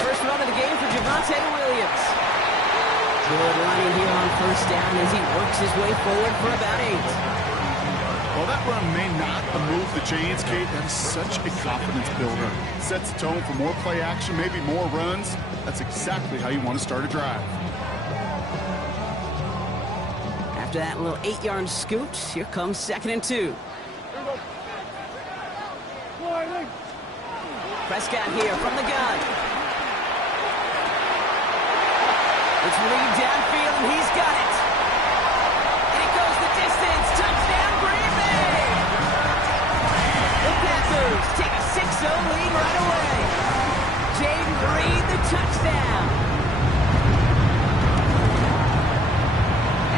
First run of the game for Javonte Williams. Good running here on first down as he works his way forward for about 8. Well, that run may not move the chains, Kate. That is such a confidence builder. Sets the tone for more play action, maybe more runs. That's exactly how you want to start a drive. After that little 8-yard scoot, here comes 2nd and 2. Prescott here from the gun. It's Reed downfield, and he's got it. And it goes the distance. Touchdown, Green Bay! The Packers take a 6-0 lead right away. Jaden Reed, the touchdown.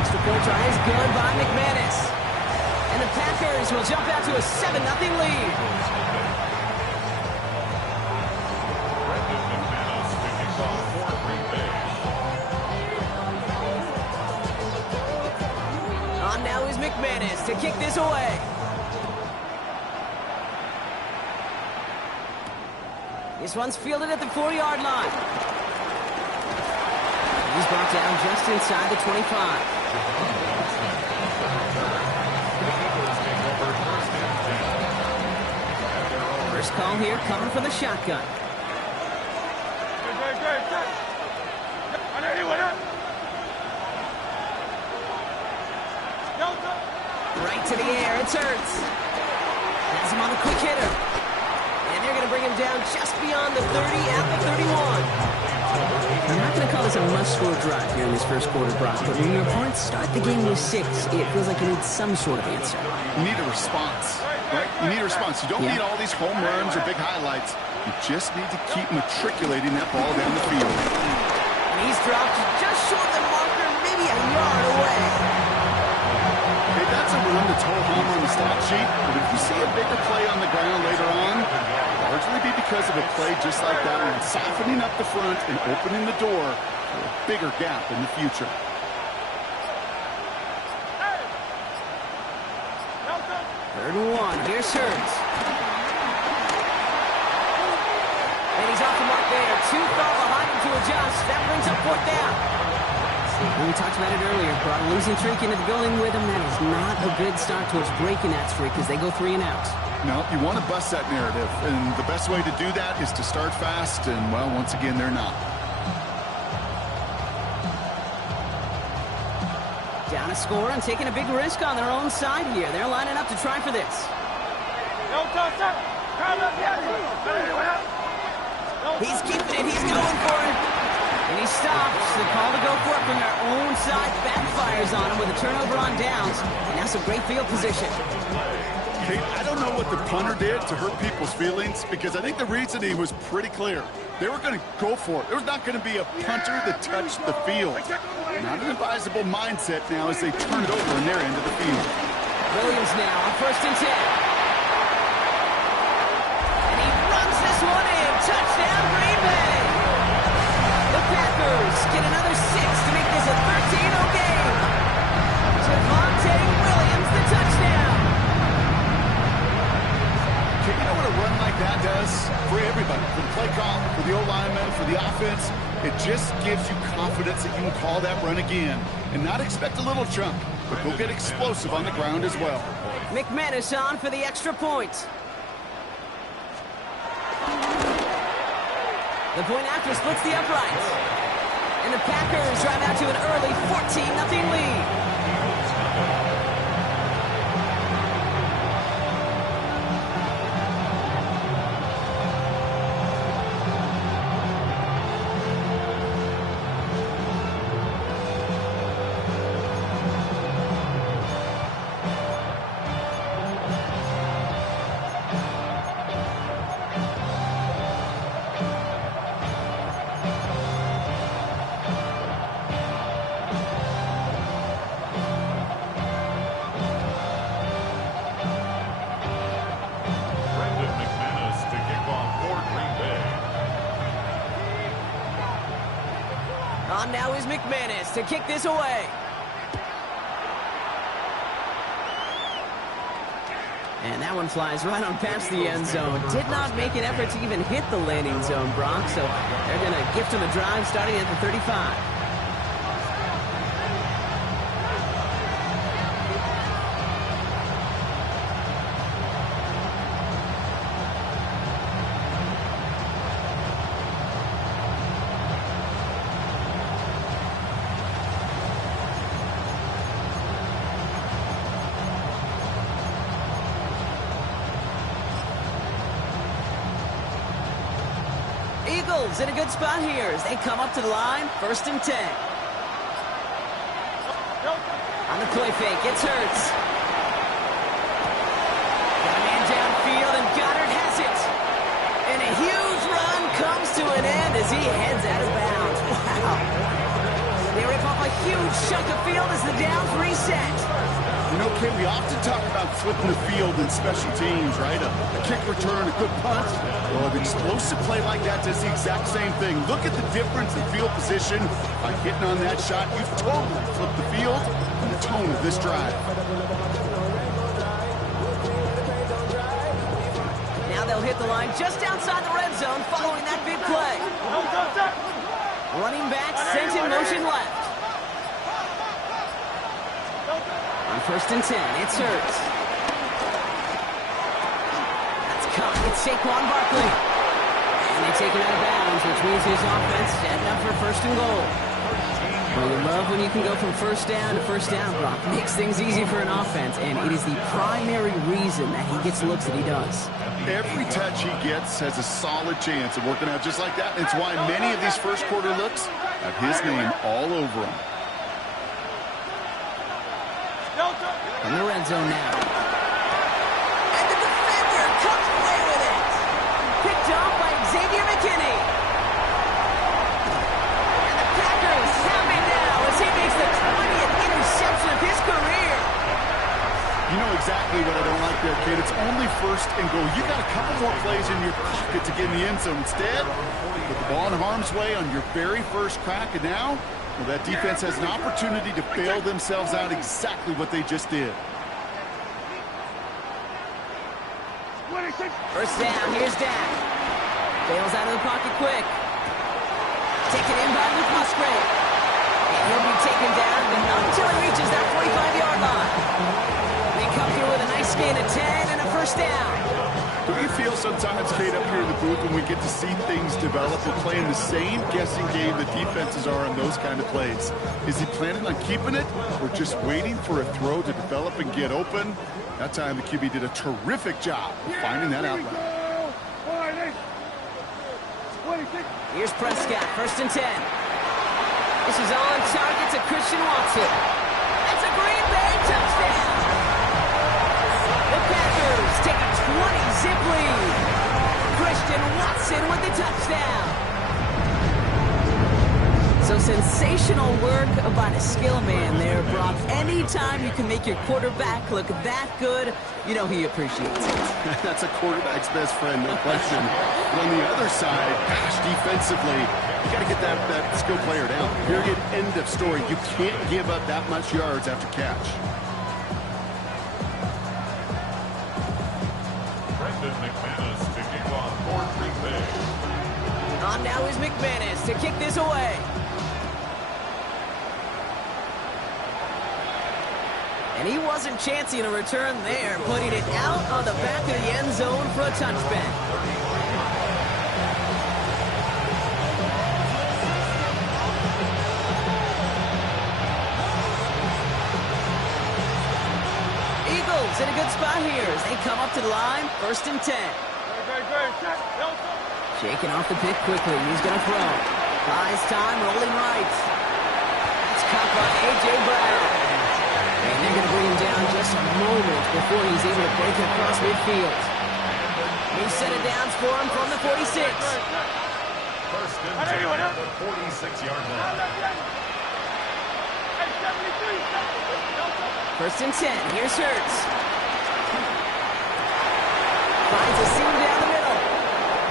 Extra point try is good by McManus. And the Packers will jump out to a 7-0 lead. On now is McManus to kick this away. This one's fielded at the 4-yard line. He's brought down just inside the 25. First call here coming from the shotgun. Right to the air, it's Hurts. Has him on a quick hitter. And they're going to bring him down just beyond the 30 at the 31. I'm not going to call this a must-score drive here in this first quarter, Brock, but when your opponents start the game with 6, it feels like you need some sort of answer. You need a response, right? You need a response. You don't need all these home runs or big highlights. You just need to keep matriculating that ball down the field. And he's dropped just short of the marker, maybe a yard away. Hey, that's a run that's whole home on the stat sheet, but if you see a bigger play on the ground later on, it'll largely be because of a play just like that one, softening up the front and opening the door for a bigger gap in the future. Third and 1, here's Hurts. And he's off the mark there, too far behind him to adjust. That brings up 4th down. And we talked about it earlier, brought a losing streak into the building with him. That is not a good start towards breaking that streak as they go 3 and out. No, you want to bust that narrative, and the best way to do that is to start fast, and, well, once again, they're not. Down a score and taking a big risk on their own side here. They're lining up to try for this. He's keeping it, he's going for it. And he stops. The call to go for it from their own side backfires on him with a turnover on downs. And now some great field position. Hey, I don't know what the punter did to hurt people's feelings because I think the reasoning was pretty clear. They were going to go for it. There was not going to be a punter that touched the field. Not an advisable mindset now as they turn it over on their end of the field. Williams now on 1st and 10. And he runs this one in. Touchdown, Green Bay. The Packers get another 6 to make this a 13-0 game. Javonte Williams, the touchdown. You know what a run like that does for everybody, for the play call, for the O-lineman, for the offense? It just gives you confidence that you can call that run again and not expect a little chunk, but go get explosive on the ground as well. McManus on for the extra point. The point after splits the uprights. And the Packers drive out to an early 14-0 lead. On now is McManus to kick this away. And that that one flies right on past the end zone. Did not make an effort to even hit the landing zone, Brock, so they're going to gift him a drive starting at the 35. Eagles in a good spot here as they come up to the line, 1st and 10. On the play fake, it's Hurts. Got a man downfield, and Goddard has it. And a huge run comes to an end as he heads out of bounds. Wow. They rip off a huge chunk of field as the downs reset. You know, Kay, we often talk about flipping the field in special teams, right? A kick return, a good punt. Well, an explosive play like that does the exact same thing. Look at the difference in field position. By hitting on that shot, you've totally flipped the field and the tone of this drive. Now they'll hit the line just outside the red zone following that big play. Running back sent in motion left. On 1st and 10, it's Hurts. That's caught. It's Saquon Barkley. And they take him out of bounds, which means his offense setting up for 1st and goal. Well, you love when you can go from 1st down to 1st down, Brock. Makes things easy for an offense, and it is the primary reason that he gets looks that he does. Every touch he gets has a solid chance of working out just like that. It's why many of these first quarter looks have his name all over them. In the red zone now. And the defender comes away with it. Picked off by Xavier McKinney. And the Packers have it now as he makes the 20th interception of his career. You know exactly what I don't like there, kid. It's only 1st and goal. You got a couple more plays in your pocket to get in the end zone. Instead, put the ball in harm's way on your very first crack, and now, well, that defense has an opportunity to bail themselves out exactly what they just did. 1st down, here's Dak. Bails out of the pocket quick. Taken in by Luke Musgrave. And he'll be taken down, but not until he reaches that 45-yard line. They come through with a nice gain of 10 and a 1st down. Do we feel sometimes, Kate, up here in the booth when we get to see things develop, we're playing the same guessing game the defenses are on those kind of plays? Is he planning on keeping it or just waiting for a throw to develop and get open? That time the QB did a terrific job of finding that outlet. Here's Prescott, 1st and 10. This is on target to Christian Watson. That's a Green Bay touchdown. The Packers take a 20-zip lead. Christian Watson with the touchdown. So sensational work by the skill man there, Brock. Anytime you can make your quarterback look that good, you know he appreciates it. That's a quarterback's best friend, no question. But on the other side, gosh, defensively, you got to get that skill player down. Period, end of story. You can't give up that much yards after catch. Brendan McManus to kick off for Green Bay. On now is McManus to kick this away. And he wasn't chancing a return there, putting it out on the back of the end zone for a touchback. Eagles in a good spot here as they come up to the line, 1st and 10. Shaking off the pick quickly. He's going to throw. Buys time, rolling right. That's caught by A.J. Brown. And they're going to bring him down just a moment before he's able to break it across midfield. New set of downs for him from the 46. 1st and 10 at the 46-yard line. 1st and 10. Here's Hurts. Finds a seam down the middle.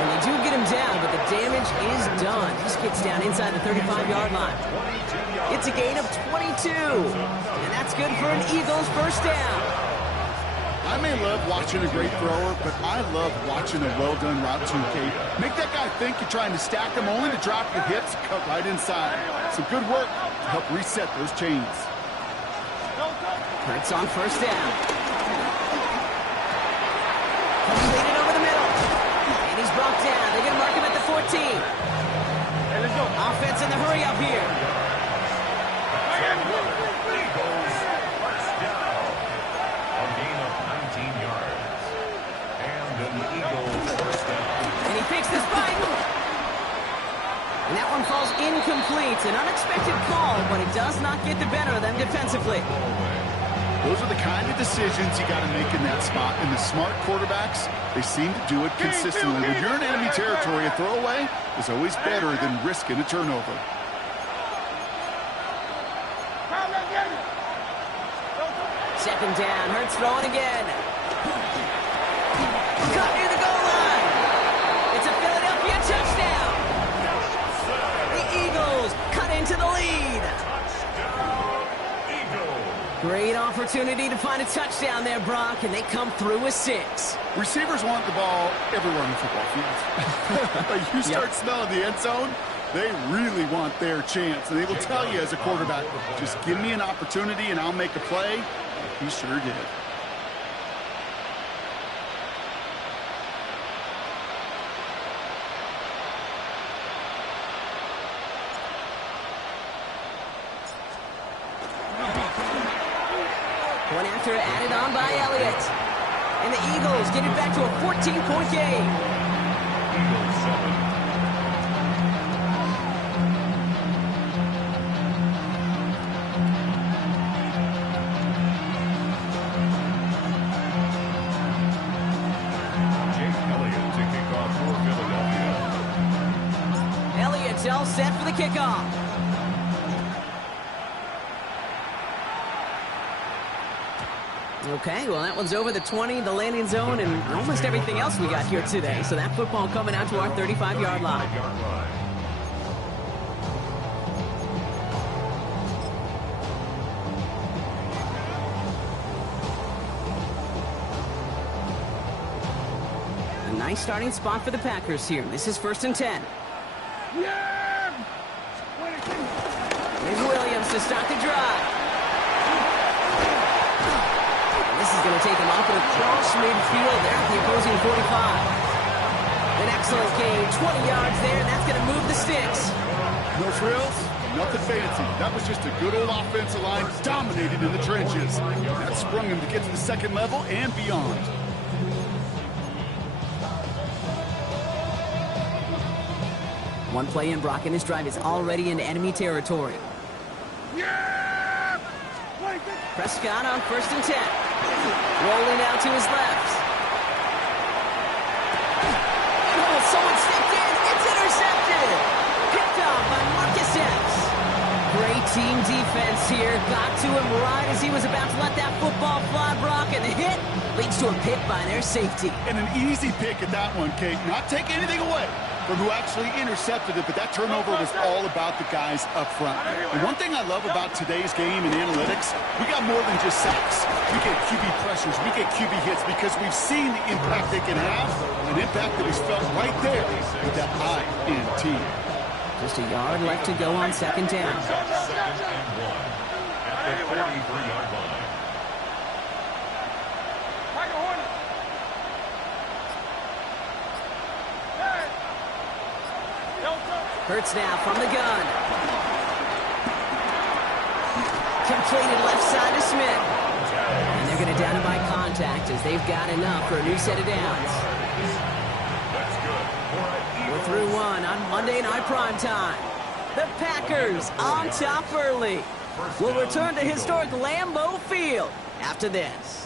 And they do get him down, but the damage is done. Just gets down inside the 35-yard line. It's a gain of 22. And that's good for an Eagles 1st down. I may love watching a great thrower, but I love watching a well-done route too, Kate. Make that guy think you're trying to stack him only to drop your hips, cut right inside. Some good work to help reset those chains. Hurts on first down. Completed over the middle. And he's brought down. They're going to mark him at the 14. Offense in the hurry up here. Eagles, first down. A gain of 19 yards. And an Eagles first down. And he picks the spike. And that one falls incomplete. An unexpected call, but it does not get the better of them defensively. Those are the kind of decisions you got to make in that spot. And the smart quarterbacks, they seem to do it consistently. When you're in enemy territory, a throwaway is always better than risking a turnover. Second down. Hurts throwing again. Caught near the goal line. It's a Philadelphia touchdown. The Eagles cut into the lead. Great opportunity to find a touchdown there, Brock, and they come through with 6. Receivers want the ball everywhere on the football field. But you start smelling the end zone, they really want their chance. And they will tell you as a quarterback, just give me an opportunity and I'll make a play. He sure did. One after added on by Elliott. And the Eagles get it back to a 14-point game. Eagles 7. Jake Elliott to kick off for Philadelphia. Elliott's all set for the kickoff. Okay, well, that one's over the 20, the landing zone, and almost everything else we got here today. So that football coming out to our 35-yard line. A nice starting spot for the Packers here. This is 1st and 10. There's Williams to start the drive. This is going to take him off and across midfield there at the opposing 45. An excellent gain, 20 yards there, and that's going to move the sticks. No frills, nothing fancy. That was just a good old offensive line dominated in the trenches. That sprung him to get to the second level and beyond. One play in, Brock, and this drive is already in enemy territory. Prescott on 1st and 10. Rolling out to his left. Oh, someone stepped in. It's intercepted. Picked off by Marcus Epps. Great team defense here. Got to him right as he was about to let that football fly, Brock, and the hit leads to a pick by their safety. And an easy pick at that one, Kate. Not taking anything away from who actually intercepted it, but that turnover was all about the guys up front. And one thing I love about today's game and analytics, we got more than just sacks. We get QB pressures, we get QB hits because we've seen the impact they can have, an impact that was felt right there with that INT. Just a yard left to go on 2nd down. 2nd and 1 at the 43-yard line. Hurts now from the gun. Completed left side to Smith. And they're going to down him by contact as they've got enough for a new set of downs. We're through one on Monday Night Primetime. The Packers on top early. Will return to historic Lambeau Field after this.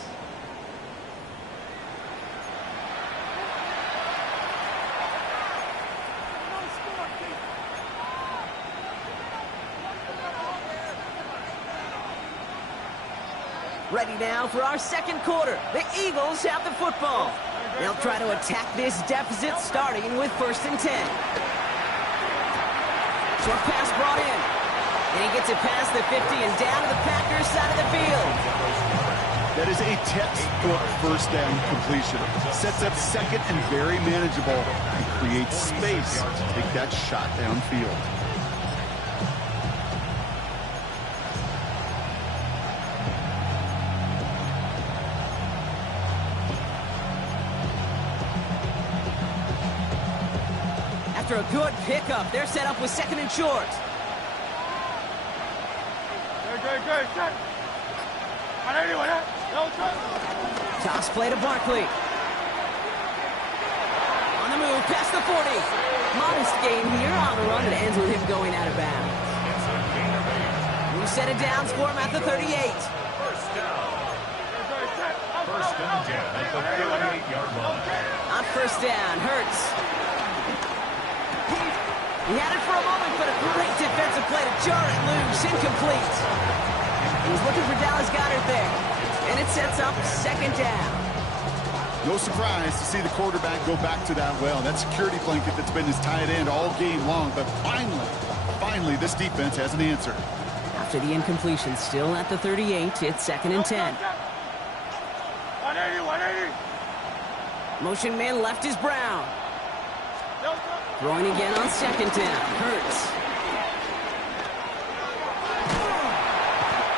Ready now for our second quarter. The Eagles have the football. They'll try to attack this deficit starting with 1st and 10. Short pass brought in. And he gets it past the 50 and down to the Packers side of the field. That is a textbook first down completion. Sets up second and very manageable and creates space to take that shot downfield. After a good pickup, they're set up with second and short. Good. Toss play to Barkley. On the move, past the 40. Modest gain here on the run that ends with him going out of bounds. New set of downs for him at the 38. First down. First and 10 at the 38-yard line. On first down, Hurts. He had it for a moment, but a great defensive play to jar it loose, incomplete. He's looking for Dallas Goedert there, and it sets up second down. No surprise to see the quarterback go back to that well. That security blanket that's been his tight end all game long, but finally, this defense has an answer. After the incompletion, still at the 38, it's second and 10. 180. Motion man left is Brown. Throwing again on second down. Hurts.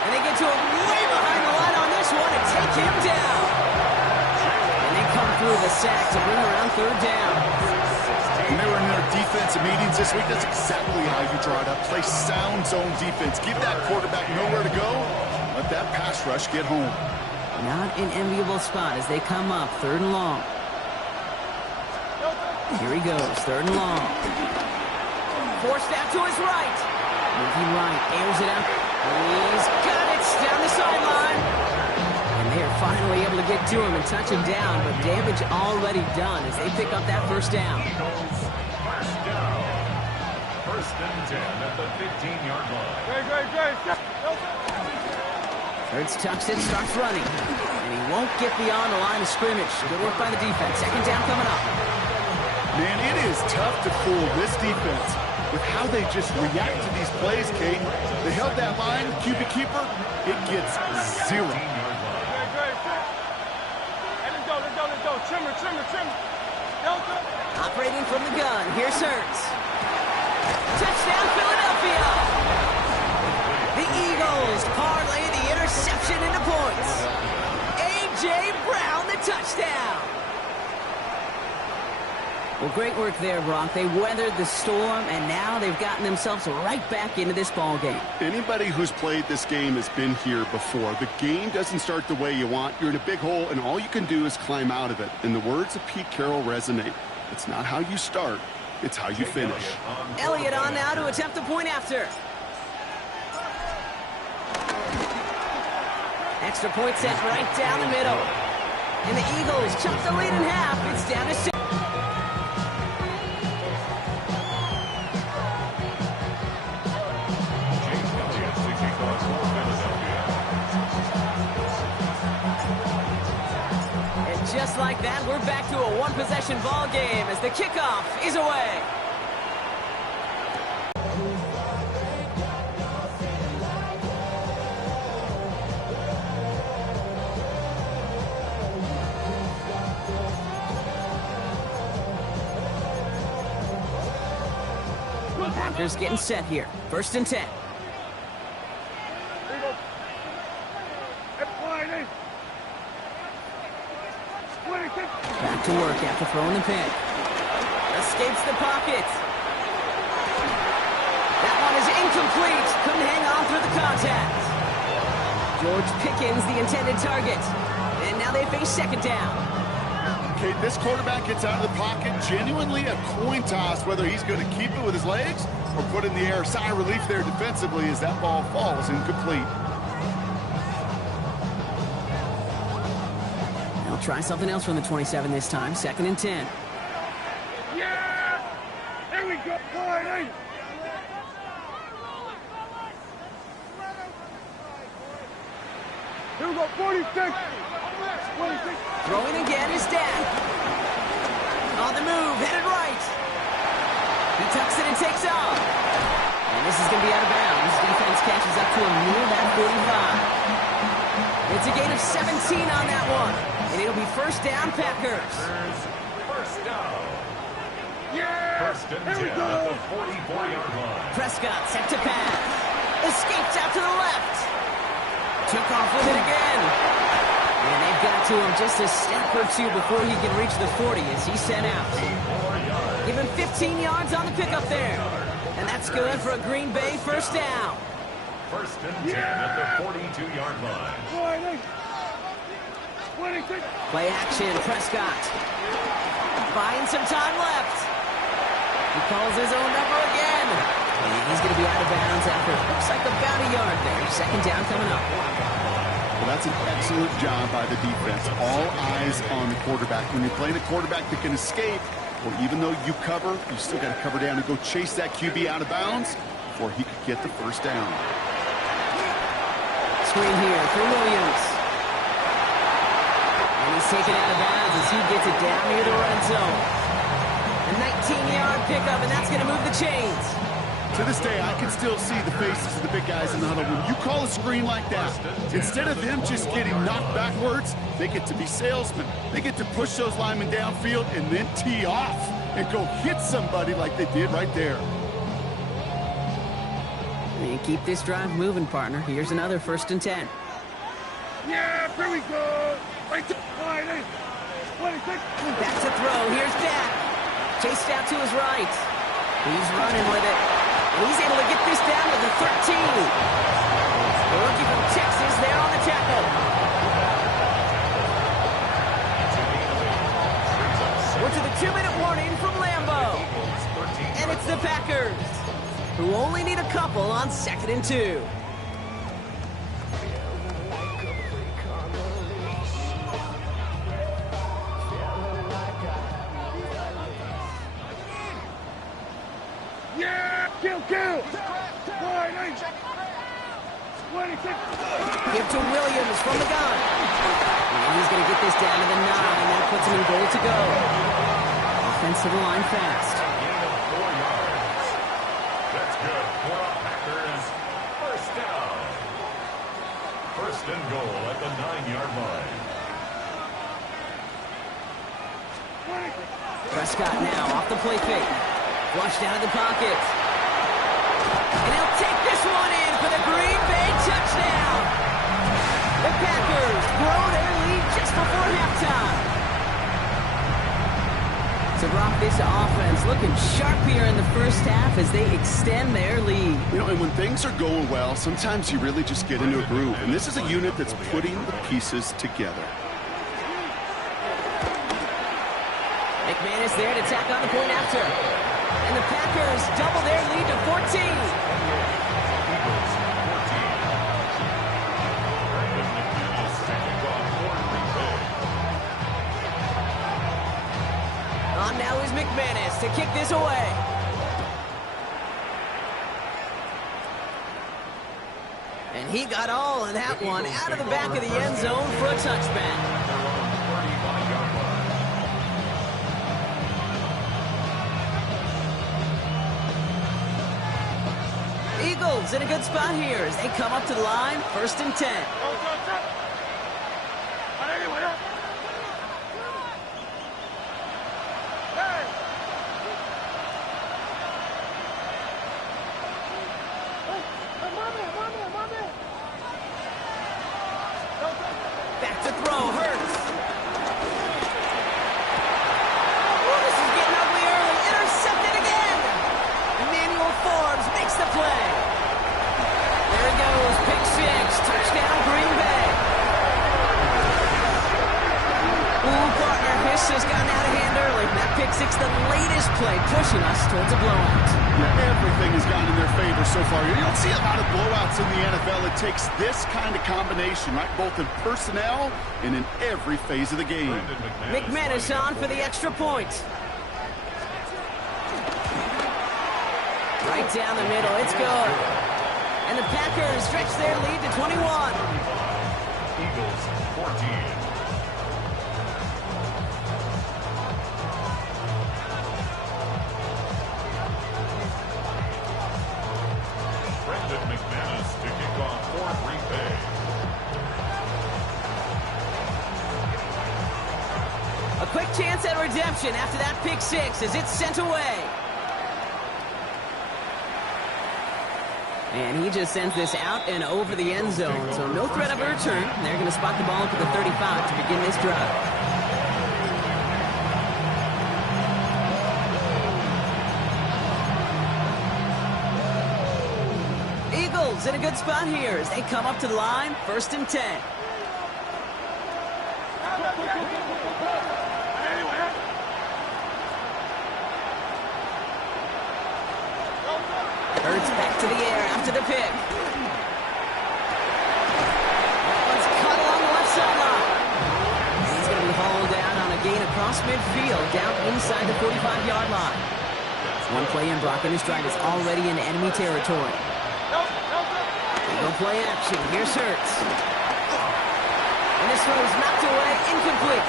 And they get to him way behind the line on this one and take him down. And they come through the sack to bring around third down. When they were in their defensive meetings this week, that's exactly how you draw it up. Play sound zone defense. Give that quarterback nowhere to go. Let that pass rush get home. Not an enviable spot as they come up third and long. Here he goes, third and long. Forced out to his right. Moving right, airs it out. He's got it down the sideline. And they are finally able to get to him and touch him down, but damage already done as they pick up that first down. First down. First and 10 at the 15-yard line. Hurts tucks it, starts running. And he won't get beyond the line of scrimmage. Good work by the defense. Second down coming up. Man, it is tough to fool this defense with how they just react to these plays, Kate. They held that line, QB keeper, it gets 0. Let's go. Trimmer. Operating from the gun, here's Hurts. Touchdown, Philadelphia! The Eagles parlay the interception into points. A.J. Brown, the touchdown. Well, great work there, Brock. They weathered the storm, and now they've gotten themselves right back into this ball game. Anybody who's played this game has been here before. The game doesn't start the way you want. You're in a big hole, and all you can do is climb out of it. And the words of Pete Carroll resonate. It's not how you start, it's how you finish. Elliott on now to attempt a point after. Extra point set right down the middle. And the Eagles chop the lead in half. It's down to 6. Just like that, we're back to a one-possession ball game as the kickoff is away. Packers getting set here. First and 10. Back to work after throwing the pick. Escapes the pocket. That one is incomplete. Couldn't hang on through the contact. George Pickens, the intended target. And now they face second down. Okay, this quarterback gets out of the pocket. Genuinely a coin toss whether he's going to keep it with his legs or put it in the air. Sigh of relief there defensively as that ball falls incomplete. Try something else from the 27 this time. Second and 10. Yeah! There we go, boy! Here we go, 46! Throwing again is Dak. On the move, headed right. He tucks it and takes off. And this is going to be out of bounds. Defense catches up to him near that 45. It's a gain of 17 on that one. And it'll be first down, Packers. First down. Yeah! First and 10 Here we at go! the 44-yard line. Prescott set to pass. Escapes out to the left. Took off with it again. And they've got to him just a step or two before he can reach the 40 as he's sent out. Give him 15 yards on the pickup there. And that's good for a Green Bay first down. First and 10 at the 42-yard line. 26. Play action, Prescott. Buying some time left. He calls his own number again. And he's going to be out of bounds after looks like about a yard there. Second down coming up. Well, that's an excellent job by the defense. All eyes on the quarterback. When you're playing a quarterback that can escape, well, even though you cover, you still got to cover down and go chase that QB out of bounds before he could get the first down. Screen here for Williams. And he's taken out of bounds as he gets it down near the red zone. A 19-yard pickup, and that's going to move the chains. To this day, I can still see the faces of the big guys in the huddle. When you call a screen like that, instead of them just getting knocked backwards, they get to be salesmen. They get to push those linemen downfield and then tee off and go hit somebody like they did right there. And keep this drive moving, partner. Here's another first and 10. Yeah, here we go. Right to 26. Back to throw. Here's Dak. Chased out to his right. He's running with it. And he's able to get this down to the 13. The rookie from Texas there on the tackle. We're to the 2-minute warning from Lambeau. And it's the Packers, who only need a couple on 2nd and 2. Yeah! Kill! 26. Give to Williams from the gun. And he's going to get this down to the 9. That puts him in goal to go. Offensive line fast. Gain of 4 yards. That's good for a Packers first down. First and goal at the 9-yard line. Prescott now off the play fake. Flushed out of the pocket. And he'll take this one in for the Green Bay touchdown. The Packers grow their lead just before halftime. So Brock, this offense looking sharp here in the first half as they extend their lead. You know, and when things are going well, sometimes you really just get into a groove. And this is a unit that's putting the pieces together. McManus there to tack on the point after. And the Packers double their lead to 14. Eagles 14. Brandon McManus taking off for Green Bay. On now is McManus to kick this away. And he got all of that one out of the back of the end zone for a touchback. They're on the 35-yard line. Eagles in a good spot here as they come up to the line, 1st and 10. Back to throw, Hurts. Oh, this is getting ugly early. Intercepted again. Emmanuel Forbes makes the play. There it goes, pick 6, touchdown Green Bay. Ooh, partner, this has gotten out of hand early. That pick 6, the latest play, pushing us towards a blowout. Yeah, everything has gone in their favor so far. You don't see a lot of blowouts in the NFL. It takes this kind of combination, right? Both in personnel and in every phase of the game. McManus on for the extra point. Right down the middle, it's good. And the Packers stretch their lead to 21. Eagles 14. Brandon McManus to kick off for Green Bay. redemption after that pick six as it's sent away. And he just sends this out and over the end zone, so no threat of a return. They're going to spot the ball up at the 35 to begin this drive. Eagles in a good spot here as they come up to the line, 1st and 10. Hurts back to the air after the pick. That one's cut along the left sideline. He's going to be hauled down on a gain across midfield, down inside the 45-yard line. One play in, Brock, and his drive is already in enemy territory. No play action. Here's Hurts. And this one is knocked away, incomplete.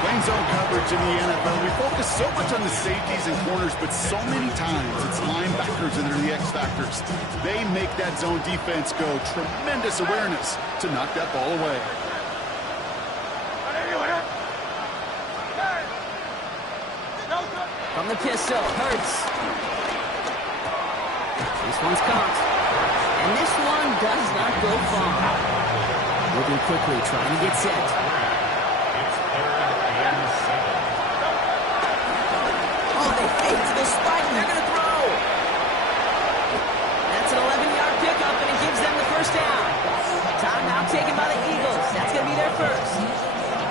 Playing zone coverage in the NFL, we focus so much on the safeties and corners, but so many times it's linebackers that are the X factors. They make that zone defense go. Tremendous awareness to knock that ball away. From the pistol, Hurts. This one's caught. And this one does not go far. Moving quickly, trying to get set. To the spike, they're going to throw. That's an 11-yard pickup, and it gives them the first down. Timeout taken by the Eagles. That's going to be their first.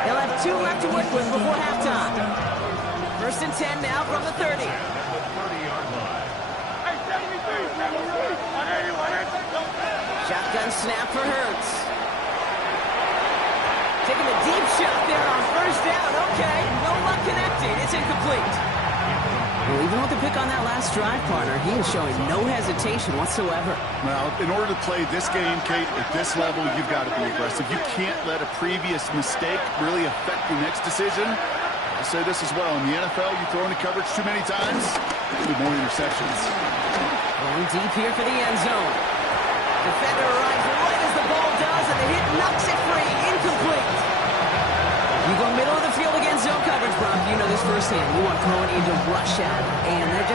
They'll have 2 left to work with before halftime. 1st and 10 now from the 30. Shotgun snap for Hurts. Taking a deep shot there on 1st down. Okay, no luck connecting. It's incomplete. Well, even with the pick on that last drive, partner, he is showing no hesitation whatsoever. Well, in order to play this game, Kate, at this level, you've got to be aggressive. You can't let a previous mistake really affect your next decision. I'll say this as well. In the NFL, you throw into coverage too many times, there'll be more interceptions. Going deep here for the end zone. Defender arrives right as the ball does, and the hit knocks it free. Incomplete. You go middle of the field against zone coverage, Brock. You know this firsthand. You want throwing into rush out. And there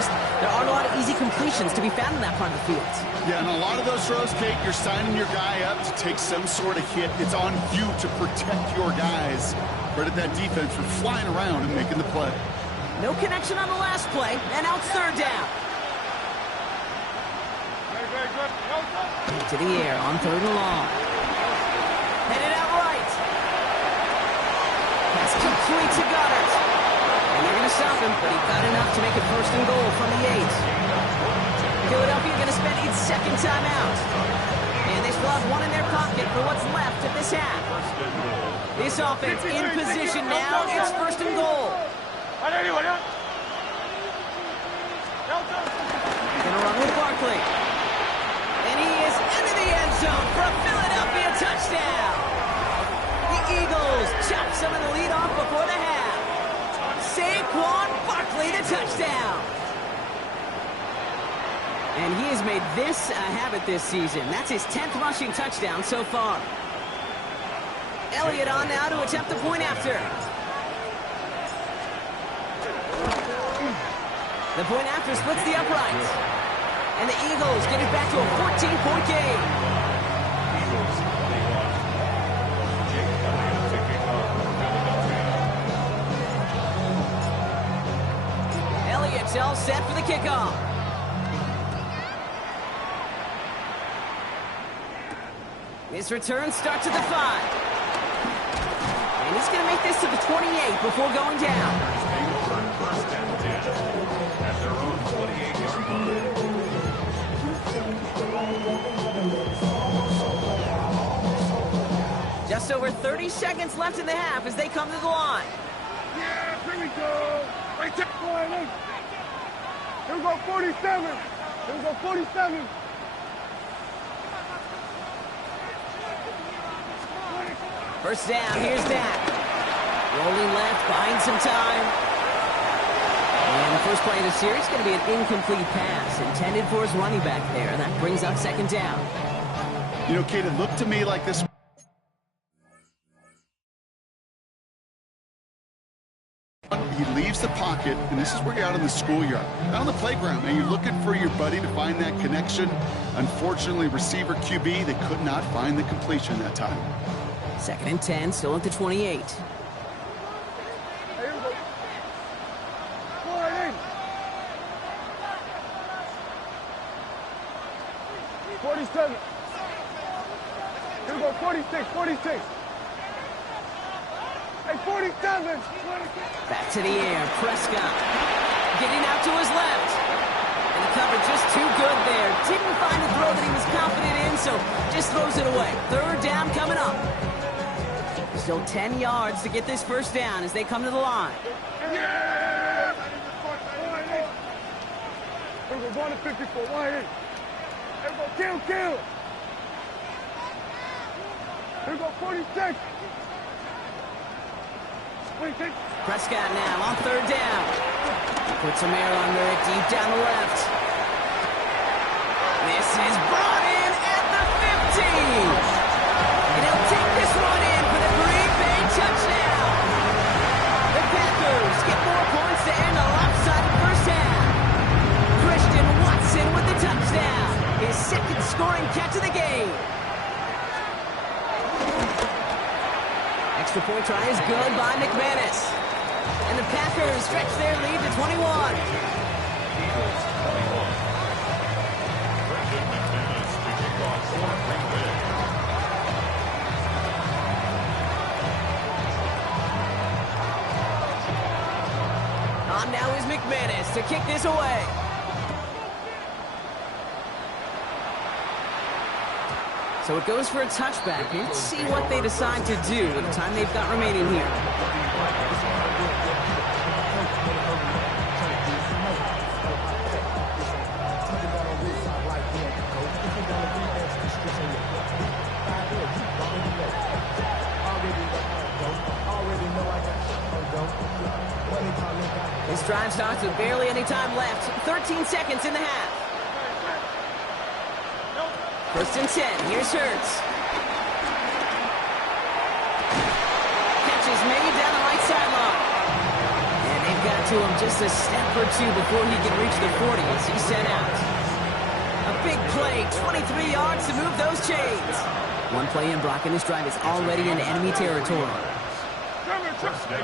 aren't a lot of easy completions to be found in that part of the field. Yeah, and a lot of those throws, Kate, you're signing your guy up to take some sort of hit. It's on you to protect your guys. Credit that defense for flying around and making the play. No connection on the last play, and out 3rd down. To the air on 3rd and long. Headed out right. That's complete to Goddard. And they're going to stop him, but he got enough to make it 1st and goal from the 8. Philadelphia going to spend its 2nd timeout. And they still have one in their pocket for what's left of this half. This offense in position now. It's 1st and goal. Going to run with Barkley. And he is into the end zone for a Philadelphia touchdown. The Eagles chop some of the lead off before the half. Saquon Barkley, the touchdown. And he has made this a habit this season. That's his 10th rushing touchdown so far. Elliott on now to attempt the point after. The point after splits the uprights. And the Eagles get it back to a 14-point game. Elliott's all set for the kickoff. This return starts at the 5. And he's going to make this to the 28 before going down. First and 10 at their own 28-yard line. Just over 30 seconds left in the half as they come to the line. Yeah, here we go. Right there. Here we go, 47. Here we go, 47. First down, here's Dak. Rolling left, buying some time. And the first play of the series is going to be an incomplete pass intended for his running back there. And that brings up 2nd down. You know, Kate, it looked to me like this he leaves the pocket, and this is where you're out in the schoolyard, out on the playground, and you're looking for your buddy to find that connection. Unfortunately, receiver QB, they could not find the completion that time. 2nd and 10, still at the 28. Hey, here we go. Go right in. 47. Here we go, 46, 46. Hey, 47. Back to the air, Prescott. Getting out to his left. And the cover just too good there. Didn't find a throw that he was confident in, so just throws it away. 3rd down coming up. Still 10 yards to get this first down as they come to the line. Yeah! Here we go, 1 to 54, wide in. Here we go, kill. Here we go, 46. 26. Prescott now on 3rd down. Puts some air under it, deep down the left. This is brought in at the 15. And he'll take this one in for the Green Bay touchdown. The Packers get more points to end a lopsided first half. Christian Watson with the touchdown. His 2nd scoring catch of the game. Extra point try is good by McManus. And the Packers stretch their lead to 21. Eagles 21. Brendan McManus to kick off for Green Bay. On now is McManus to kick this away. So it goes for a touchback. Let's see what they decide to do with the time they've got remaining here. This drive starts with barely any time left. 13 seconds in the half. 1st and 10. Here's Hurts. Catch is made down the right sideline. And they've got to him just a step or two before he can reach the 40 as he's sent out. A big play, 23 yards to move those chains. One play in, Brock, and this drive is already in enemy territory. First down,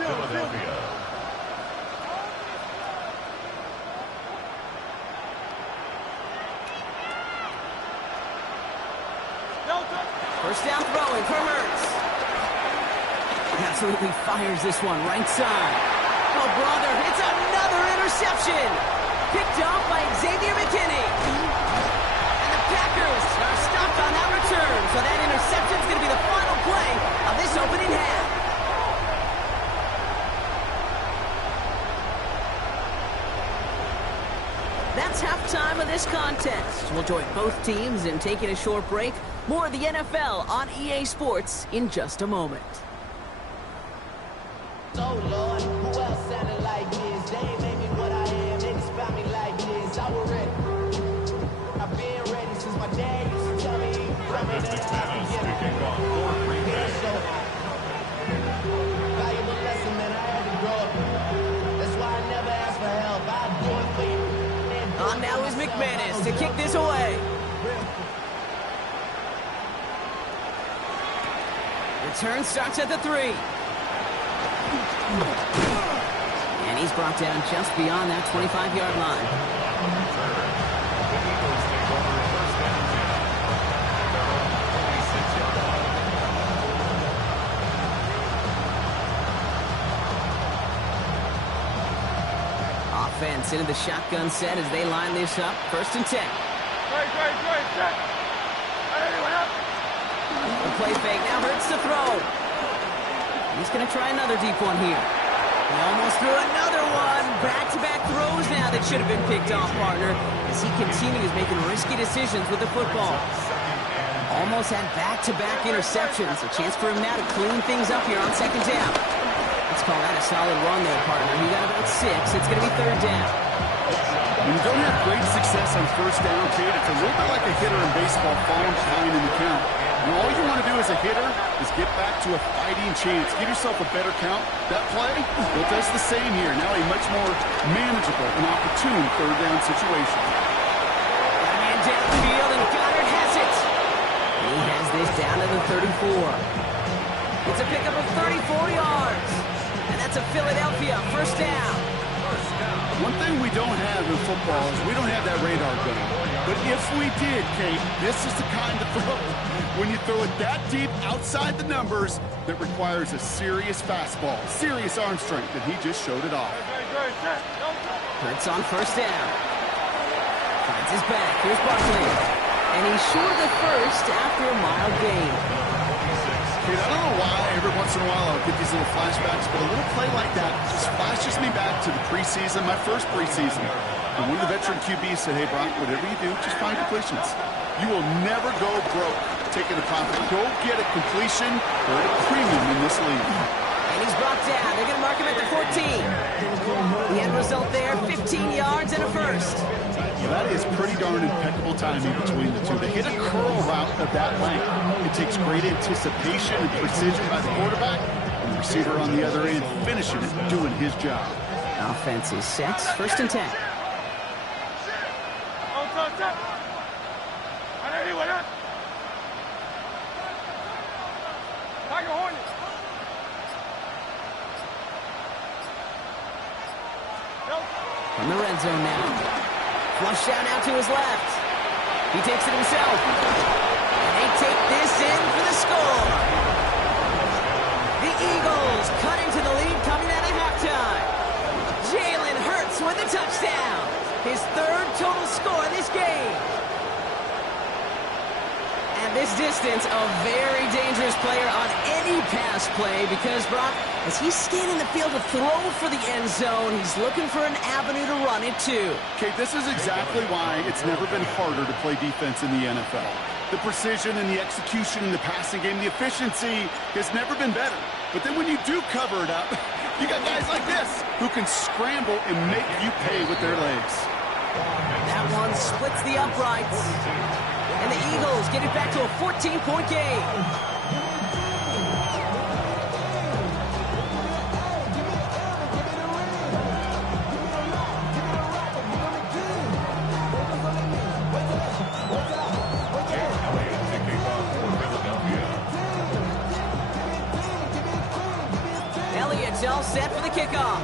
Philadelphia. First down throwing for Hurts. Absolutely fires this one right side. Oh, brother, it's another interception. Picked off by Xavier McKinney. And the Packers are stopped on that return. So that interception is going to be the final play of this opening half. That's halftime of this contest. We'll join both teams in taking a short break. More of the NFL on EA Sports in just a moment. Oh Lord, who else sounded like this? They ain't made me what I am, they just found me like this. I was ready. I've been ready since my dad used to tell me. Brendan McManus to kick off for Green Bay. Valuable lesson, man, I had to grow up. That's why I never asked for help. I'd do it for you. On now is McManus to kick this away. Return starts at the 3. And he's brought down just beyond that 25-yard line. The Eagles take over 1st and 10. Their own 26-yard line. Offense into the shotgun set as they line this up. 1st and 10. Great, check. Hey, what happened? The play fake now Hurts to throw. He's going to try another deep one here. He almost threw another one. Back-to-back throws now that should have been picked off, partner, as he continues making risky decisions with the football. Almost had back-to-back interceptions. A chance for him now to clean things up here on 2nd down. Let's call that a solid run there, partner. He got about 6. It's going to be 3rd down. When you don't have great success on first down, Kate, it's a little bit like a hitter in baseball falling behind in the count. And all you want to do as a hitter is get back to a fighting chance. Give yourself a better count. That play, it does the same here. Now a much more manageable and opportune third down situation. Man downfield, and Goddard has it. He has this down to the 34. It's a pickup of 34 yards. And that's a Philadelphia first down. One thing we don't have in football is we don't have that radar gun. But if we did, Kate, this is the kind of throw, when you throw it that deep outside the numbers, that requires a serious fastball, serious arm strength, and he just showed it off. Hurts on first down. Finds his back. Here's Barkley. And he's short of the first after a mild gain. Kate, I don't know why every once in a while I'll get these little flashbacks, but a little play like that just flashes me back to the preseason, my first preseason. And one of the veteran QBs said, hey, Brock, whatever you do, just find completions. You will never go broke taking a profit. Go get a completion or a premium in this league. And he's brought down. They're going to mark him at the 14. The end result there, 15 yards and a first. Well, that is pretty darn impeccable timing between the two. To hit a curl route of that length, it takes great anticipation and precision by the quarterback, and the receiver on the other end finishing it, doing his job. Offense is set. First and 10. From the red zone now. Flush out now to his left. He takes it himself. And they take this in for the score. The Eagles cut into the lead coming out of halftime. Jalen Hurts with a touchdown. His third total score in this game. At this distance, a very dangerous player on any pass play because, Brock, as he's scanning the field to throw for the end zone, he's looking for an avenue to run it too. Okay, this is exactly why it's never been harder to play defense in the NFL. The precision and the execution in the passing game, the efficiency has never been better. But then when you do cover it up, you got guys like this who can scramble and make you pay with their legs. That one splits the uprights. And the Eagles get it back to a 14-point game. Elliott's all set for the kickoff.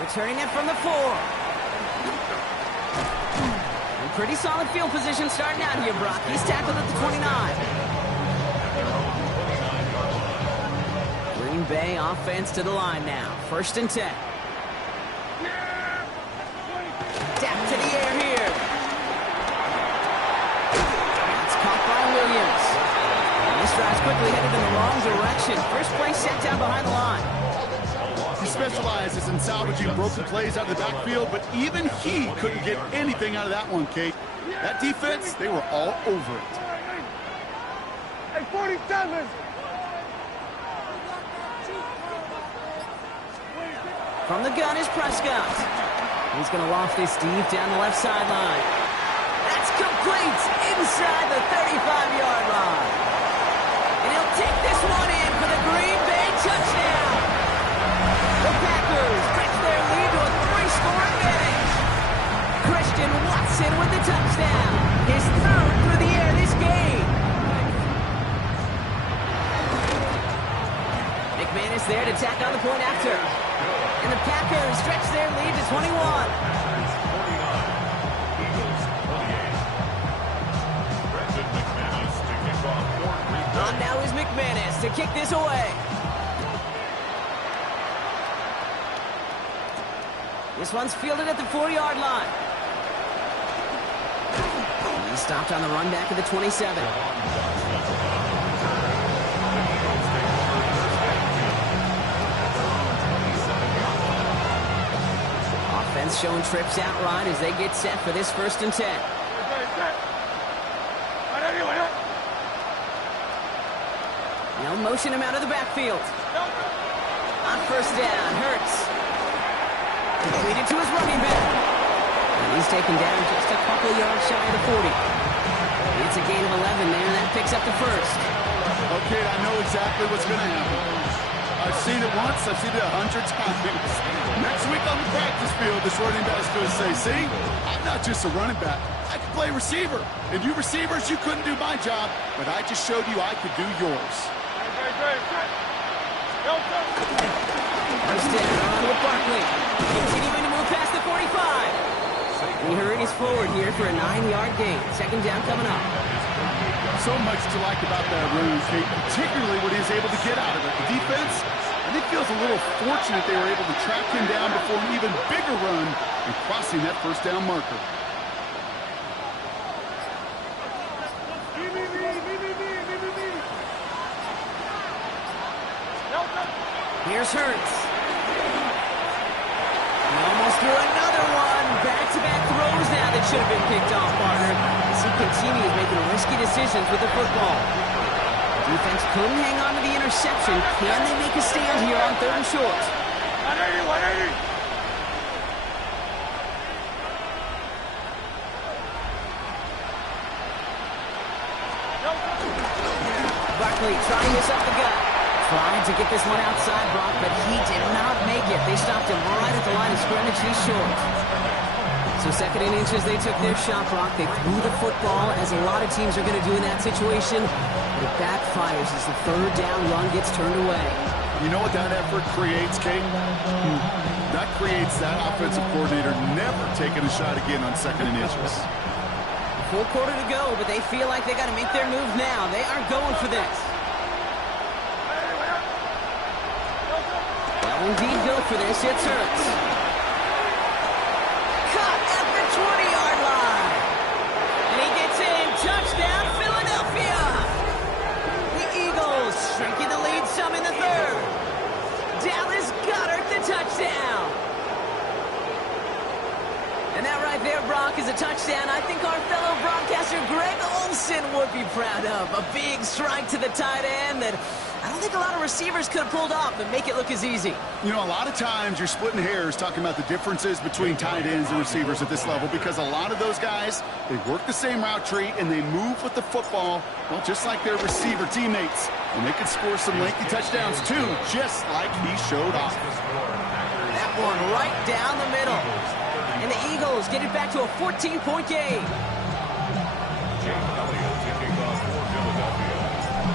Returning it from the 4. And pretty solid field position starting out here, Brock. He's tackled at the 29. Green Bay offense to the line now. First and 10. Tap to the air here. That's caught by Williams. And this drive's quickly headed in the wrong direction. First play set down behind the line. He specializes in salvaging broken plays out of the backfield, but even he couldn't get anything out of that one, Kate. That defense, they were all over it. Hey, 47! From the gun is Prescott. He's going to loft this deep down the left sideline. That's complete inside the 35-yard line. And he'll take this one in for the Green Bay touchdown. The Packers stretch their lead to a 3-score advantage. Christian Watson with the touchdown. His third through the air this game. McManus there to tack on the point after. And the Packers stretch their lead to 21. On now is McManus to kick this away. This one's fielded at the 4-yard line. He stopped on the run back at the 27. Offense showing trips out right as they get set for this first and 10. They'll motion him out of the backfield. On first down, Hurts. Completed to his running back. And he's taken down just a couple yards shy of the 40. It's a gain of 11 there, and that picks up the first. Okay, I know exactly what's going to happen. I've seen it once, I've seen it 100 times. Next week on the practice field, this running back's going to say, see, I'm not just a running back. I can play receiver. And you receivers, you couldn't do my job, but I just showed you I could do yours. First down, on with Barkley. Continuing to move past the 45. He hurries forward here for a 9-yard gain. Second down coming up. So much to like about that run, Kate, particularly what he was able to get out of it. The defense, I think, feels a little fortunate they were able to track him down before an even bigger run and crossing that first down marker. Here's Hurts. He almost threw another one. Back-to-back throws now that should have been picked off, partner. As he continues making risky decisions with the football. Defense couldn't hang on to the interception. Can they make a stand here on 3rd and short? 180. Barkley trying this up the gut. Tried to get this one outside, Brock, but he did not make it. They stopped him right at the line of scrimmage. He's short. So 2nd and inches, they took their shot, Brock. They threw the football, as a lot of teams are going to do in that situation. But it backfires as the 3rd down run gets turned away. You know what that effort creates, Kate? That creates that offensive coordinator never taking a shot again on 2nd and inches. Full quarter to go, but they feel like they got to make their move now. They are going for this. They'll indeed go for this. It's Hurts. Caught at the 20-yard line. And he gets in. Touchdown, Philadelphia. The Eagles shrinking the lead some in the 3rd. Dallas Goedert the touchdown. And that right there, Brock, is a touchdown I think our fellow broadcaster Greg Olsen would be proud of. A big strike to the tight end that I don't think a lot of receivers could have pulled off and make it look as easy. You know, a lot of times you're splitting hairs talking about the differences between tight ends and receivers at this level because a lot of those guys, they work the same route tree and they move with the football, well, just like their receiver teammates. And they can score some lengthy touchdowns too, just like he showed off. That one right down the middle. And the Eagles get it back to a 14-point game.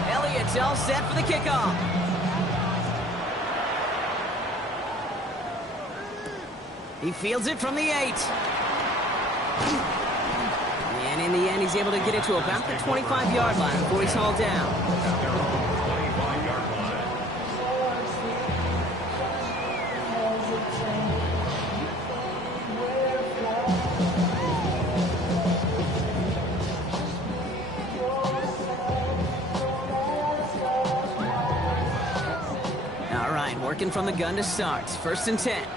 Elliott's all set for the kickoff. He fields it from the 8. And in the end, he's able to get it to about the 25-yard line before he's hauled down. Working from the gun to start. 1st and 10.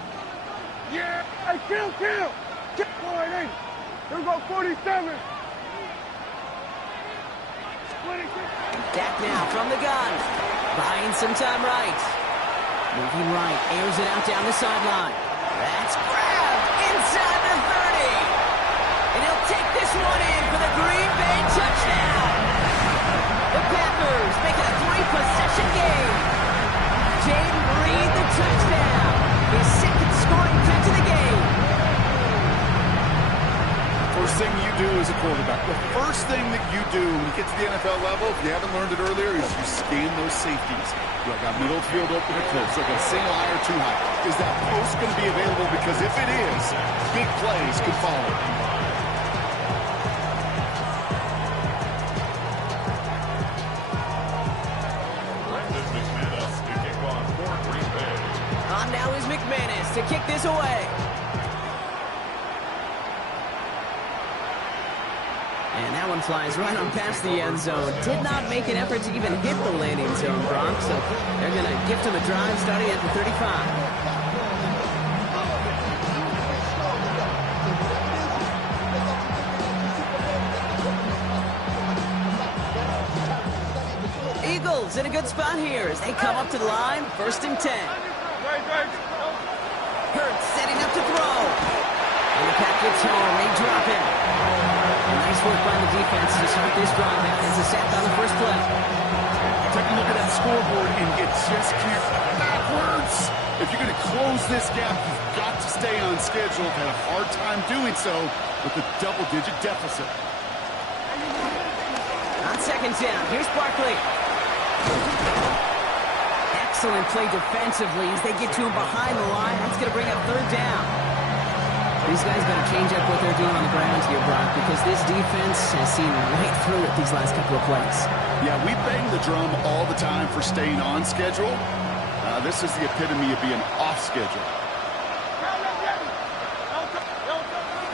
Yeah, hey, kill. Kill, boy, hey. Here we go, 47. Back now from the gun. Buying some time right. Moving right. Airs it out down the sideline. That's grabbed inside the 30. And he'll take this one in for the Green Bay touchdown. The Packers make it a 3-possession game. Jaden Reed, the touchdown. His 2nd scoring catch of the game. First thing you do as a quarterback, the first thing that you do when you get to the NFL level, if you haven't learned it earlier, is you scan those safeties. Do I got middle field open or close? Do I got a single high or too high? Is that post going to be available? Because if it is, big plays could follow. Now is McManus to kick this away. And that one flies right on past the end zone. Did not make an effort to even hit the landing zone, Bronx. So they're going to gift him a drive starting at the 35. Eagles in a good spot here as they come up to the line. 1st and 10. Hurts setting up to throw. And the pack gets home. They drop him. Nice work by the defense to start this drive after a sack on the first play. Take a look at that scoreboard, and you just can't backwards. If you're going to close this gap, you've got to stay on schedule. Had a hard time doing so with a double-digit deficit. On second down, here's Barkley. Excellent play defensively as they get to him behind the line. That's going to bring up third down. These guys got to change up what they're doing on the ground here, Brock, because this defense has seen right through it these last couple of plays. Yeah, we bang the drum all the time for staying on schedule. This is the epitome of being off schedule.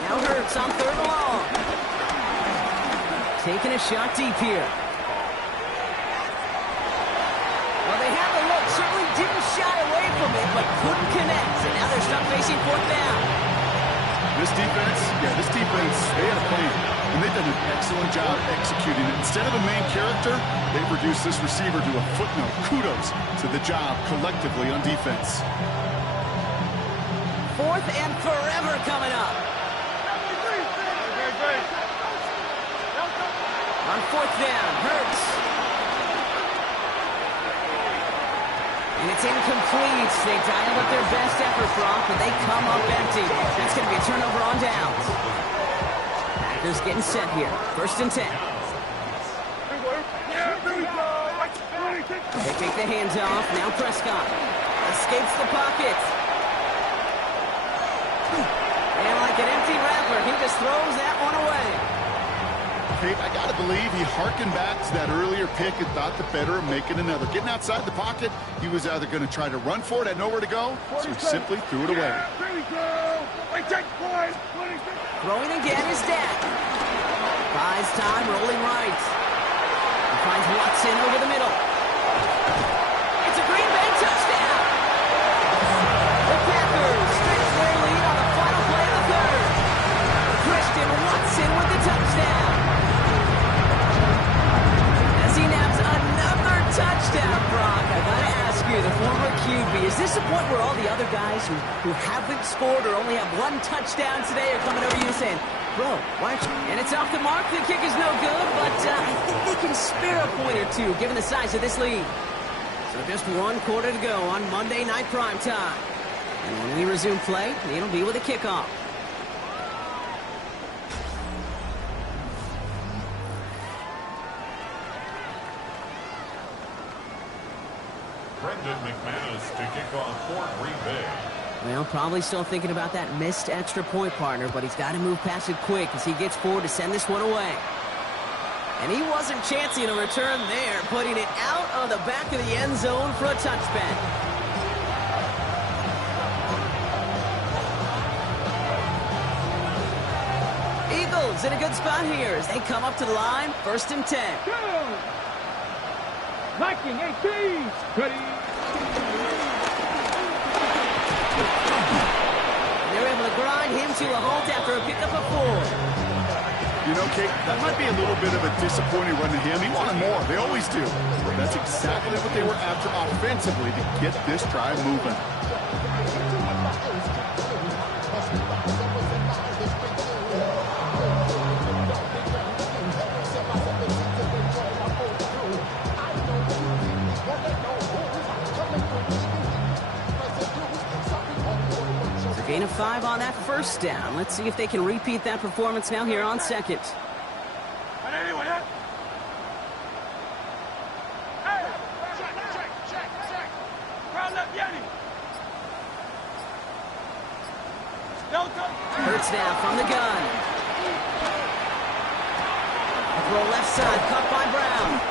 Now Hurts on third and long. Taking a shot deep here. Well, they have the look. Certainly didn't shy away from it, but couldn't connect. And now they're stuck facing fourth down. This defense, they had a plan. And they've done an excellent job executing it. Instead of a main character, they've reduced this receiver to a footnote. Kudos to the job collectively on defense. Fourth and forever coming up. On fourth down, Hurts. And it's incomplete. They dial up their best effort, Brock, but they come up empty. That's going to be a turnover on downs. Packers getting set here. First and 10. They take the hands off. Now Prescott escapes the pocket. And like an empty wrapper, he just throws that one away. Kate, I got to believe he harkened back to that earlier pick and thought the better of making another. Getting outside the pocket, he was either going to try to run for it, had nowhere to go, so he simply threw it away. Throwing again is Dak. Buys time, rolling right. He finds Watson over the middle. It's a Green Bay touchdown. The Packers stretch their lead on the final play of the third. Christian Watson with the touchdown. As he naps another touchdown, Brock, I gotta ask you, the former QB, is this a point where all the other guys who haven't scored or only have one touchdown today are coming over you saying, bro, why aren't you? And it's off the mark. The kick is no good, but I think they can spare a point or two given the size of this lead. So just 1 quarter to go on Monday Night Primetime. And when we resume play, it'll be with a kickoff. Brendan McManus to kick off for Green Bay. Well, probably still thinking about that missed extra point, partner, but he's got to move past it quick as he gets forward to send this one away. And he wasn't chancing a return there, putting it out on the back of the end zone for a touchback. Eagles in a good spot here as they come up to the line, first and 10. Viking 18. Ready. They're able to grind him to a halt after a pickup of 4. You know, Kate, that might be a little bit of a disappointing run to him. He wanted more. They always do. But that's exactly what they were after offensively to get this drive moving. Gain of 5 on that first down. Let's see if they can repeat that performance now here on second. Hurts now from the gun. A throw left side, caught by Brown.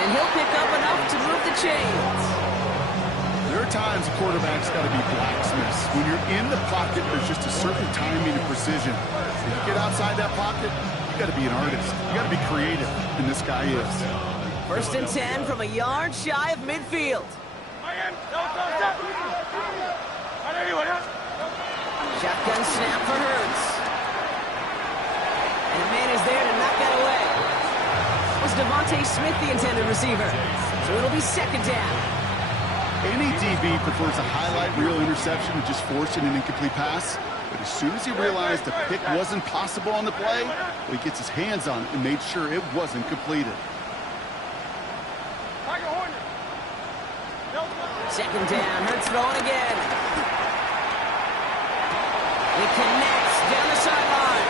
And he'll pick up enough to move the chains. There are times a quarterback's got to be blacksmiths. When you're in the pocket, there's just a certain timing and precision. If you get outside that pocket, you got to be an artist. You got to be creative, and this guy is. First and 10 from a yard shy of midfield. Shotgun snap for Hurts. And a man is there to knock that away. Was Devontae Smith the intended receiver? So it'll be second down. Any DB prefers a highlight reel interception to just forcing an incomplete pass. But as soon as he realized a pick wasn't possible on the play, he gets his hands on it and made sure it wasn't completed. Second down, Hurts throwing again. He connects down the sideline.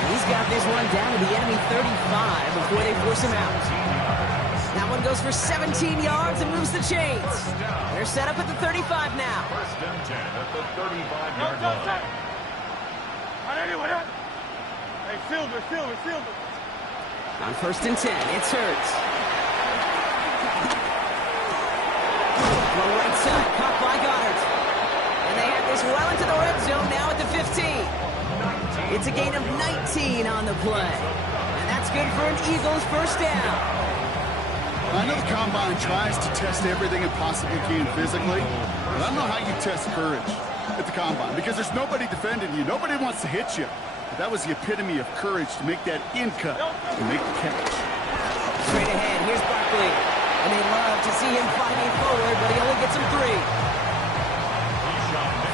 And he's got this one down to the enemy 35 before they force him out. That one goes for 17 yards and moves the chains. They're set up at the 35 now. First and 10 at the 35-yard line. Hey, Silver. On first and 10, it's Hurts. From right side, caught by Goddard. And they have this well into the red zone now at the 15. It's a gain of 19 on the play. And that's good for an Eagles first down. I know the Combine tries to test everything it possibly can physically, but I don't know how you test courage at the Combine because there's nobody defending you. Nobody wants to hit you. But that was the epitome of courage to make that in cut and make the catch. Straight ahead, here's Barkley. And they love to see him fighting forward, but he only gets him 3.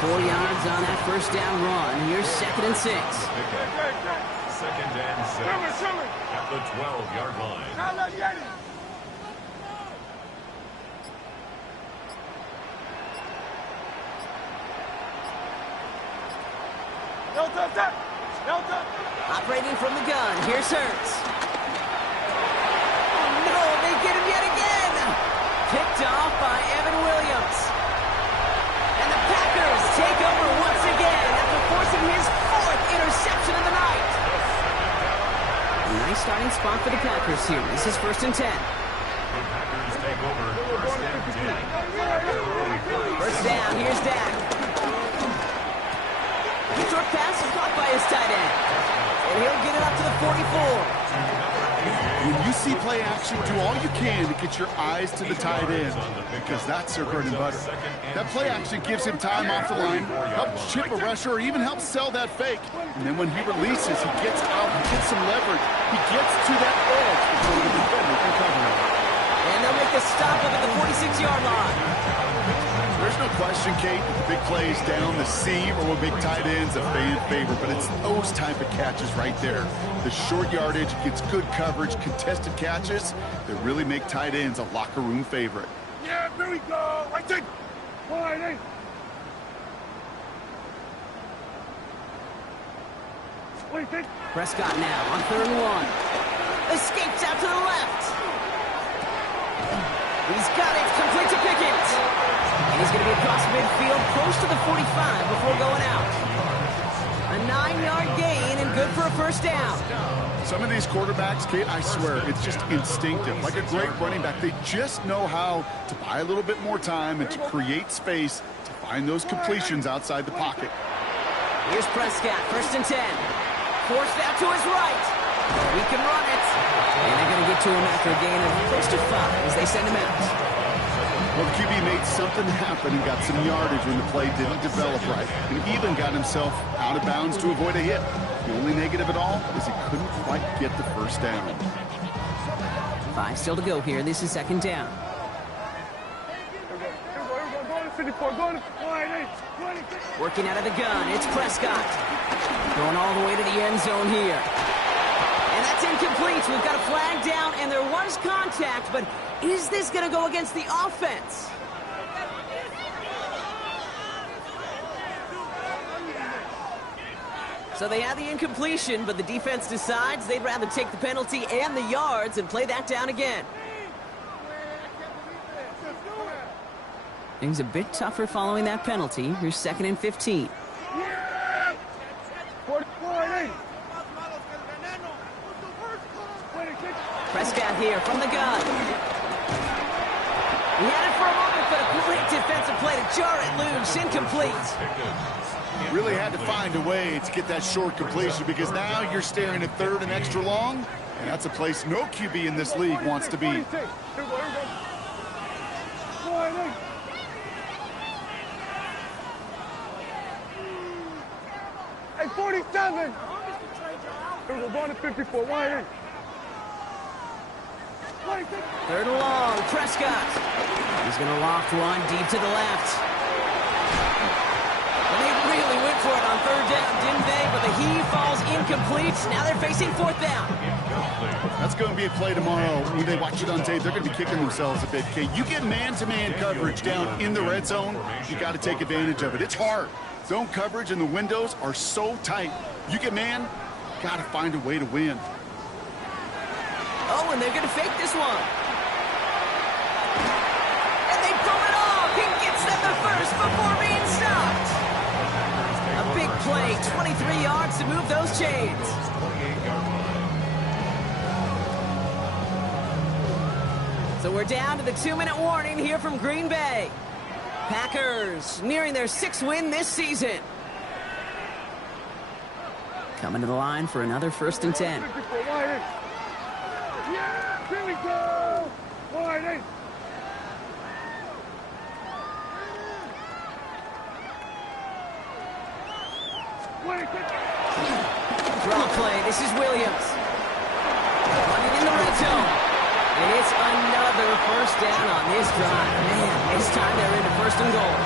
4 yards on that first down run. Here's second and 6. Second and 6 at the 12-yard line. Operating from the gun, here's Hurts. Oh no, they get him yet again! Picked off by Evan Williams. And the Packers take over once again after forcing his 4th interception of the night. A nice starting spot for the Packers here. This is first and 10. The Packers take over first and 10. First down, here's Dak. Short pass caught by his tight end. And he'll get it up to the 44. When you see play action, do all you can to get your eyes to the tight end because that's their bread and butter. That play action gives him time off the line, helps chip a rusher, or even helps sell that fake. And then when he releases, he gets out, he gets some leverage. He gets to that edge before the defender can cover him. And they'll make the stop up at the 46-yard line. There's no question, Kate, that the big plays down the seam or what make tight ends a fan favorite, but it's those type of catches right there. The short yardage gets good coverage, contested catches that really make tight ends a locker room favorite. Yeah, here we go. Right there. Wide. What do you think? Prescott now on 3rd and 1. Escapes out to the left. He's got it. Complete to Pickett. And he's going to be across midfield, close to the 45 before going out. A 9-yard gain and good for a first down. Some of these quarterbacks, Kate, I swear, it's just instinctive. Like a great running back, they just know how to buy a little bit more time and to create space to find those completions outside the pocket. Here's Prescott, first and 10. Forced out to his right. He can run it. And they're going to get to him after a gain of close to 5 as they send him out. Well, the QB made something happen and got some yardage when the play didn't develop right. And even got himself out of bounds to avoid a hit. The only negative at all is he couldn't quite get the first down. 5 still to go here. This is second down. Working out of the gun. It's Prescott. Going all the way to the end zone here. And that's incomplete. We've got a flag down, and there was contact, but is this going to go against the offense? So they had the incompletion, but the defense decides they'd rather take the penalty and the yards and play that down again. Things a bit tougher following that penalty. Here's second and 15. Prescott here from the gun. He had it for a moment, but a great defensive play to jar it loose. Incomplete. Really had to find a way to get that short completion because now you're staring at 3rd and extra long, and that's a place no QB in this league wants to be. Hey, 47. Here we go, going to 54. Wide in. Third and long, Prescott. He's going to loft one deep to the left. And they really went for it on third down, didn't they? But the heave falls incomplete. Now they're facing fourth down. That's going to be a play tomorrow. When they watch it on tape, they're going to be kicking themselves a bit. Okay, you get man-to-man coverage down in the red zone, you got to take advantage of it. It's hard. Zone coverage and the windows are so tight. You get man, got to find a way to win. Oh, and they're going to fake this one. And they pull it off. He gets them the first before being stopped. A big play, 23 yards to move those chains. So we're down to the 2-minute warning here from Green Bay. Packers nearing their 6th win this season. Coming to the line for another 1st and 10. Yeah, here we go! Wide eight. Draw play, this is Williams. Running in the red zone. And it's another 1st down on this drive. Man, this time they're into 1st and goal.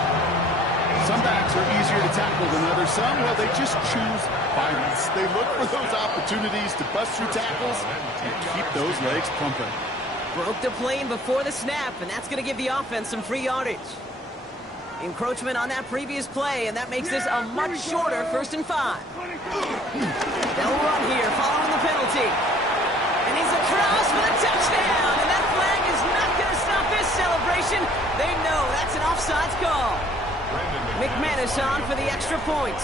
Some backs are easier to tackle than others. Some, well, they just choose violence. They look for those opportunities to bust through tackles and keep those legs pumping. Broke the plane before the snap, and that's going to give the offense some free yardage. Encroachment on that previous play, and that makes this a much shorter 1st and 5. They'll run here following the penalty. And he's across for the touchdown, and that flag is not going to stop this celebration. They know that's an offsides call. McManus on for the extra point.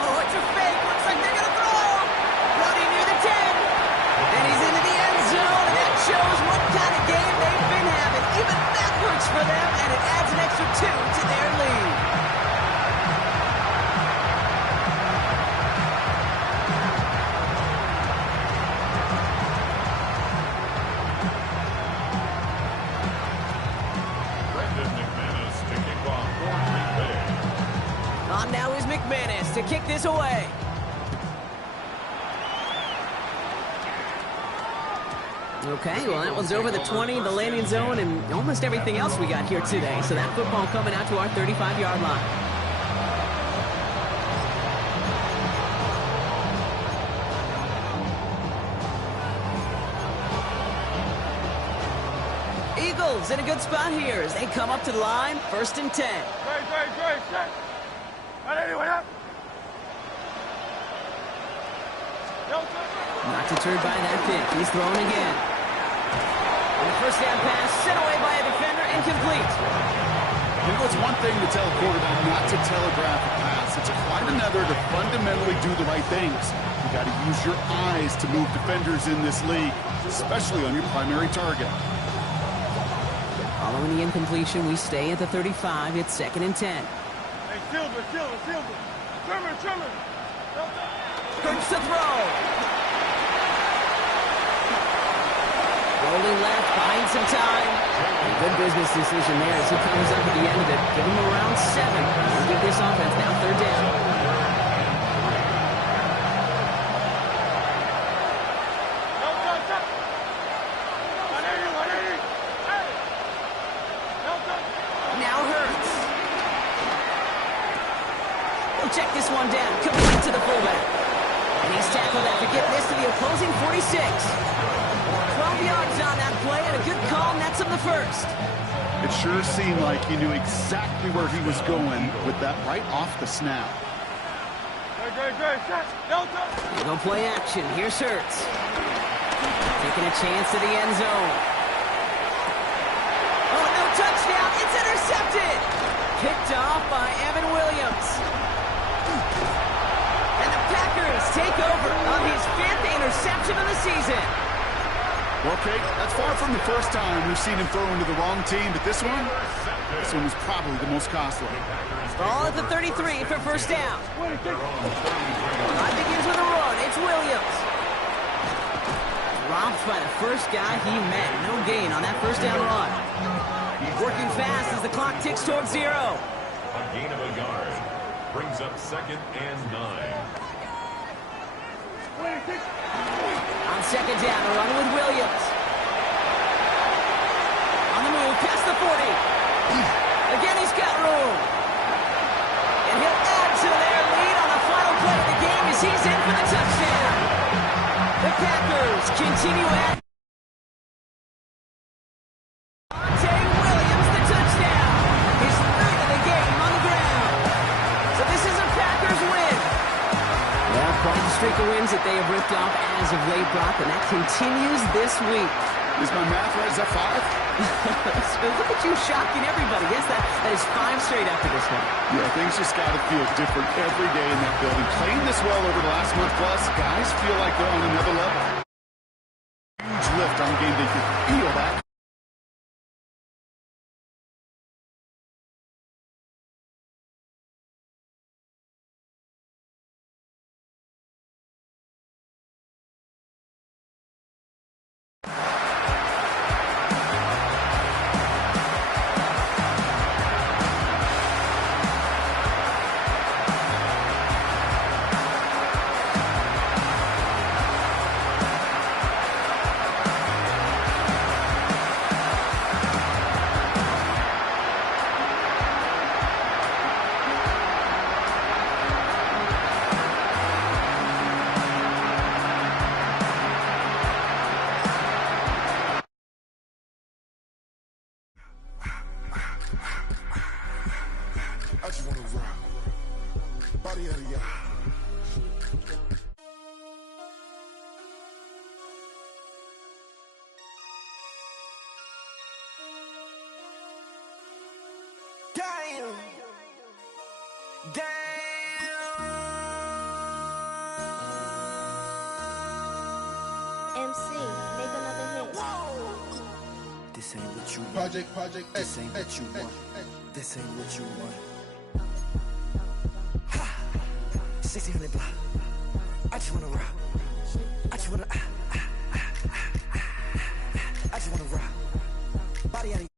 Oh, it's a fake. Looks like they're going to throw. Running near the 10. And he's into the end zone, and that shows what kind of game they've been having. Even that works for them, and it adds an extra 2 to their lead. Now is McManus to kick this away. Okay, well, that one's over the 20, the landing zone, and almost everything else we got here today. So that football coming out to our 35-yard line. Eagles in a good spot here as they come up to the line, 1st and 10. Great. Not deterred by that pick. He's throwing again. And the 1st down pass sent away by a defender, incomplete. You know, it's one thing to tell a quarterback not to telegraph a pass. It's quite another to fundamentally do the right things. You got to use your eyes to move defenders in this league, especially on your primary target. Following the incompletion, we stay at the 35. It's 2nd and 10. Hey, Silver. Trimmer. Hurts to throw. Rolling left, buying some time. A good business decision there as he comes up at the end of it. Give him around 7. We'll give this offense now 3rd down. Now Hurts. We'll check this one down. Complete to the fullback. And he's tackled after getting this to the opposing 46. 12 yards on that play, and a good call nets him the 1st. It sure seemed like he knew exactly where he was going with that right off the snap. Great. They go play action. Here's Hurts. Taking a chance to the end zone. Oh, no touchdown. It's intercepted. Picked off by Evan Williams. And the Packers take over on his 5th interception of the season. Okay, that's far from the first time we've seen him throw into the wrong team, but this one was probably the most costly. Ball at the 33 for 1st down. Drive begins with a run. It's Williams. Dropped by the first guy he met. No gain on that 1st down run. Working fast as the clock ticks towards 0. A gain of a yard brings up 2nd and 9. On second down, a run with Williams. On the move, past the 40. Again, he's got room. And he'll add to their lead on the final play of the game as he's in for the touchdown. The Packers continue at Williams, the touchdown. His third of the game on the ground. So this is a Packers win. Well, quite the streak of wins that they have ripped off as of late, Brock, and that continues this week. Is my math right? Is that 5? So look at you shocking everybody. Yes, that is 5 straight after this one. Yeah, things just got to feel different every day in that building. Playing this well over the last month plus, guys feel like they're on another level. Huge lift on the game. They could feel that. I just wanna rock. Body out of ya. Damn. MC, make another hit. This ain't what you want. Project. This ain't what you want. This ain't what you want. 1600 block. I just wanna rock. I just wanna rock. Body out of